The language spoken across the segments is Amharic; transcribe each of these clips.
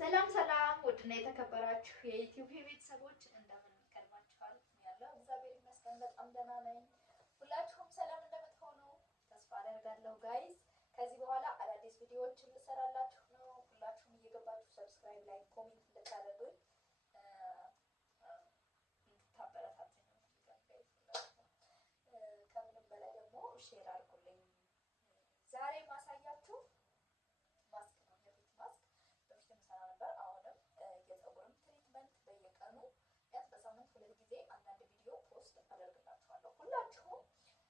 ሰላም ሰላም ውድና የተከበራችሁ የዩቲዩብ ቤተሰቦች እንደምን ከርማችኋል? ያለው እግዚአብሔር ይመስገን በጣም ደህና ነኝ። ሁላችሁም ሰላም እንደምትሆኑ ተስፋ አደርጋለሁ። ጋይስ ከዚህ በኋላ አዳዲስ ቪዲዮዎችን ልሰራላችሁ ነው። ሁላችሁም እየገባችሁ ሰብስክራይብ፣ ላይክ፣ ኮሜንት እንድታደርጉኝ እንድታበረታቱኝ ነው። ከምንም በላይ ደግሞ ሼር አድርጉልኝ። ዛሬ ማሳያችሁ ማስክ ነው። የፊት ማስክ በፊት የምሰራ ነበር። አሁንም የፀጉርም ትሪትመንት በየቀኑ ቢያንስ በሳምንት 2 ጊዜ አንዳንድ ቪዲዮ ፖስት አደርግላችኋለሁ። ሁላችሁም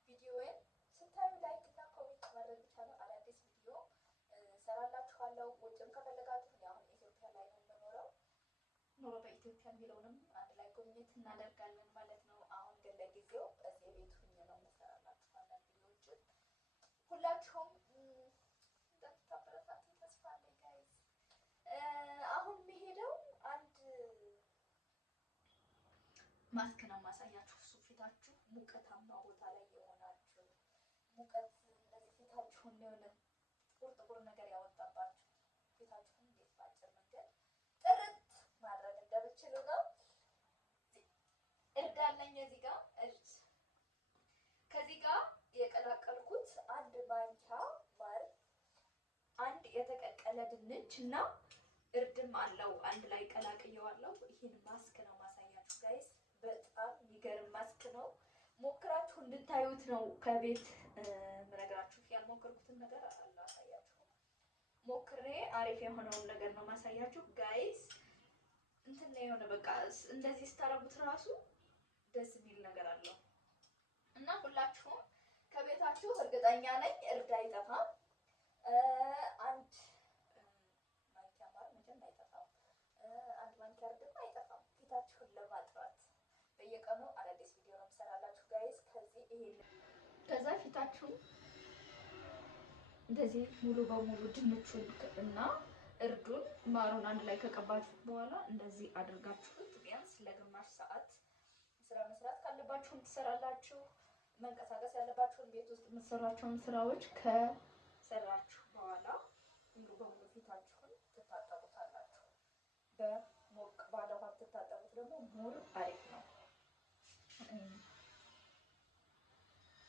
ቪዲዮዬን ስታዩ ላይክ እና ኮሜንት ማድረግ ብቻ ነው። አዳዲስ ቪዲዮ ሰራላችኋለሁ። ውጭም ከፈለጋችሁ አሁን ኢትዮጵያ ላይ ነው የምኖረው። ኑሮ በኢትዮጵያ የሚለውንም አንድ ላይ ጉብኝት እናደርጋለን ማለት ነው። አሁን ግን ለጊዜው እዚህ ቤት ሁኜ ነው የምሰራላችሁ አንዳንድ ቪዲዮዎችን። ሁላችሁም እንደምታበረታቱኝ ተስፋ አለኝ ጋይስ። አሁን የሚሄደው አንድ ማስክ ነው ማሳያችሁ። እሱ ፊታችሁ ሙቀታማ ቦታ ላይ የሆናችሁ ሙቀት እንደዚህ ፊታችሁን የሆነ ጥቁር ነገር ያወጣባችሁ ፊታችሁን እንዴት ባጭር መንገድ ጥርት ማድረግ እንደምችሉ ነው። እርድ አለኝ እዚህ ጋር እርድ፣ ከዚህ ጋር የቀላቀልኩት አንድ ማንኪያ ማር፣ አንድ የተቀቀለ ድንች እና እርድም አለው አንድ ላይ ቀላቅየዋለሁ። ይሄን ማስክ ነው ማሳያችሁ ጋይስ። በጣም የሚገርም ማስክ ነው። ሞክራችሁ እንድታዩት ነው ከቤት ምነግራችሁ። ያልሞከርኩትን ነገር አላሳያችሁ። ሞክሬ አሪፍ የሆነውን ነገር ነው ማሳያችሁ ጋይስ። እንትን ነው የሆነ በቃ እንደዚህ ስታረጉት ራሱ ደስ የሚል ነገር አለው እና ሁላችሁም ከቤታችሁ እርግጠኛ ነኝ እርድ አይጠፋም። አንድ ማንኪያ ማር መቼም አይጠፋም። አንድ ማንኪያ እርድም አይጠፋም። ፊታችሁን ለማጥራት በየቀኑ አዳዲስ ቪዲዮ ነው የምሰራላችሁ ጋይስ። ከዛ ፊታችሁን እንደዚህ ሙሉ በሙሉ ድንቹን እና እርዱን ማሩን አንድ ላይ ከቀባችሁ በኋላ እንደዚህ አድርጋችሁት ቢያንስ ለግማሽ ሰዓት ስራ መስራት ካለባችሁም ትሰራላችሁ። መንቀሳቀስ ያለባችሁን ቤት ውስጥ የምትሰሯቸውን ስራዎች ከሰራችሁ በኋላ ሙሉ በሙሉ ፊታችሁን ትታጠቡታላችሁ። በሞቅ ባለ ውሃ ትታጠቡት ደግሞ ሙር አሪፍ ነው።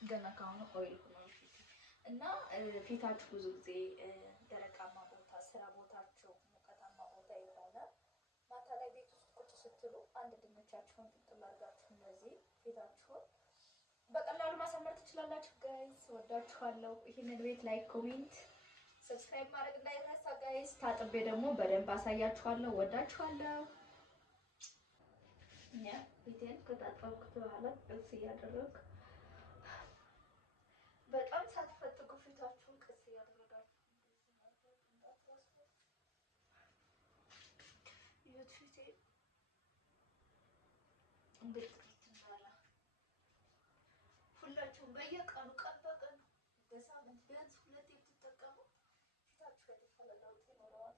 ገና ካሁኑ ኦይል ሆኖ እና ፊታችሁ ብዙ ጊዜ ደረቃማ ቦታ ስራ ቦታችሁ ሙቀታማ ቦታ የሆነ ማታ ላይ ቤት ውስጥ ቁጭ ስትሉ አንድ ድንቻችሁን ጥቅም አድርጋችሁ እንደዚህ ፊታችሁን በቀላሉ ማሳመር ትችላላችሁ ጋይስ። ወዳችኋለሁ። ይሄንን ቤት ላይክ፣ ኮሜንት፣ ሰብስክራይብ ማድረግ እንዳይረሳ ጋይስ። ታጥቤ ደግሞ በደንብ አሳያችኋለሁ። ወዳችኋለሁ። ፊቴን ከታጠብኩት በኋላ ቅስ እያደረግኩ በጣም ሳትፈትጉ ፊታችሁን ቅስ እያደረጋችሁ ይሁት ፊቴን እንዴት ትናላ። ሁላችሁም በየቀኑ ቀን በቀን በሳምንት ቢያንስ 2 ብትጠቀሙ ፊታችሁ የተሻለ ለውጥ ይኖረዋል።